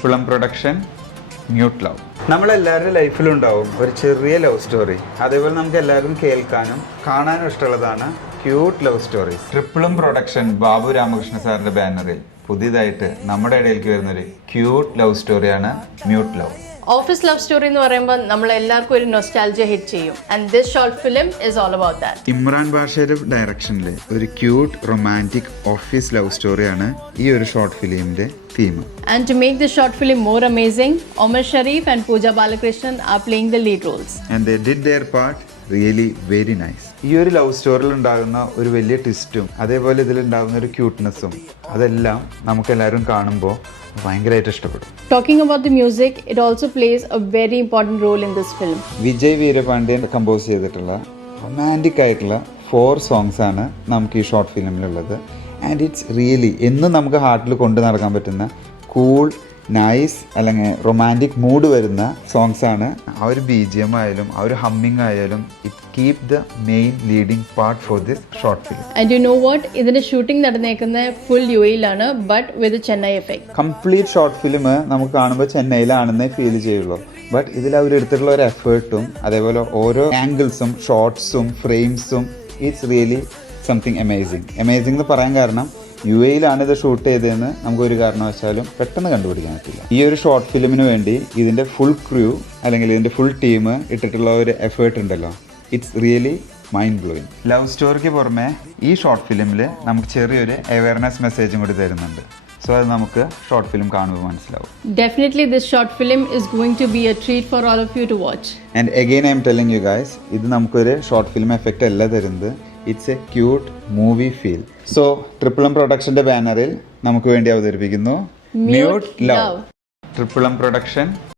ട്രിപ്പിളം production mute love. നമ്മളെല്ലാവരുടെ ലൈഫിലുണ്ടാവും ഒരു ചെറിയ love story. അതേപോലെ നമുക്ക് എല്ലാവർക്കും കേൾക്കാനും കാണാനും ഇഷ്ടമുള്ളതാണ് ക്യൂട്ട് ലവ് സ്റ്റോറീസ്. ട്രിപ്പിളം പ്രൊഡക്ഷൻ ബാബു രാമകൃഷ്ണ സാറിന്റെ ബാനറിൽ പുതിയതായിട്ട് നമ്മുടെ ഇടയിലേക്ക് വരുന്നൊരു ക്യൂട്ട് ലവ് സ്റ്റോറിയാണ് mute love. Office love story എന്ന് പറയുമ്പോൾ നമ്മൾ എല്ലാവർക്കും ഒരു നൊസ്റ്റാൾജിയ ഹിറ്റ് ചെയ്യും. And this short film is all about that. Imran ബാഷയുടെ ഡയറക്ഷനിൽ ഒരു ക്യൂട്ട് റൊമാൻറ്റിക് ഓഫീസ് ലവ് സ്റ്റോറിയാണ് ഈ ഒരു ഷോർട്ട് ഫിലിമിന്റെ തീം. And to make this short film more amazing, Omar Sharif and Pooja Balakrishnan are playing the lead roles. And they did their part really very nice. ഈ ഒരു love സ്റ്റോറിയിൽ ഉണ്ടാകുന്ന ഒരു വലിയ ട്വിസ്റ്റും അതേപോലെ ഇതിലുണ്ടാകുന്ന ഒരു ക്യൂട്ട്നെസ്സും അതെല്ലാം നമുക്കെല്ലാവരും കാണുമ്പോൾ ഭയങ്കരമായിട്ട് ഇഷ്ടപ്പെടും. Talking about the music, it also plays a very important role in this film. Vijay Veerapandian compose ചെയ്തിട്ടുള്ള റൊമാൻറ്റിക് ആയിട്ടുള്ള 4 സോങ്സ് ആണ് നമുക്ക് ഈ ഷോർട്ട് ഫിലിമിലുള്ളത്. ആൻഡ് ഇറ്റ്സ് റിയലി എന്നും നമുക്ക് ഹാർട്ടിൽ കൊണ്ടു നടക്കാൻ പറ്റുന്ന കൂൾ നൈസ് അല്ലെങ്കിൽ റൊമാൻറ്റിക് മൂഡ് വരുന്ന സോങ്സ് ആണ്. ആ ഒരു BGM ആയാലും ആ ഒരു ഹമ്മിങ് ആയാലും it keep the main leading part for this short film. And you know what? ഇതിന്റെ ഷൂട്ടിംഗ് നടന്നേക്കുന്ന ഫുൾ UAE-ലാണ്, but with Chennai effect. Complete short film നമുക്ക് കാണുമ്പോൾ ചെന്നൈയിലാണെന്നേ ഫീൽ ചെയ്യുള്ളൂ. ബട്ട് ഇതിൽ അവർ എടുത്തിട്ടുള്ള ഒരു എഫേർട്ടും അതേപോലെ ഓരോ ആംഗിൾസും ഷോർട്ട്സും ഫ്രെയിംസും it's really something amazing. Amazing എന്ന് പറയാൻ കാരണം UAE-ലാണ് ഇത് ഷൂട്ട് ചെയ്തതെന്ന് നമുക്ക് ഒരു കാരണവശാലും പെട്ടെന്ന് കണ്ടുപിടിക്കാൻ പറ്റില്ല. ഈ ഒരു ഷോർട്ട് ഫിലിമിന് വേണ്ടി ഇതിൻ്റെ ഫുൾ ക്രൂ അല്ലെങ്കിൽ ഇതിൻ്റെ ഫുൾ ടീം ഇട്ടിട്ടുള്ള ഒരു എഫേർട്ട് ഉണ്ടല്ലോ, it's really mind blowing. Love സ്റ്റോറിക്ക് പുറമെ ഈ ഷോർട്ട് ഫിലിമിൽ നമുക്ക് ചെറിയൊരു അവയർനെസ് മെസ്സേജും കൂടി തരുന്നുണ്ട്. സോ അത് നമുക്ക് ഷോർട്ട് ഫിലിം കാണുമ്പോൾ മനസ്സിലാവും. Definitely this short film is going to be a treat for all of you to watch. And again I'm telling you guys, ഇത് നമുക്കൊരു ഷോർട്ട് ഫിലിം എഫക്റ്റ് അല്ല തരുന്നത്, it's a cute movie feel. So ട്രിപ്പിളം പ്രൊഡക്ഷൻ്റെ ബാനറിൽ നമുക്ക് വേണ്ടി അവതരിപ്പിക്കുന്നു മ്യൂട്ട് ലവ്. ട്രിപ്പിളം പ്രൊഡക്ഷൻ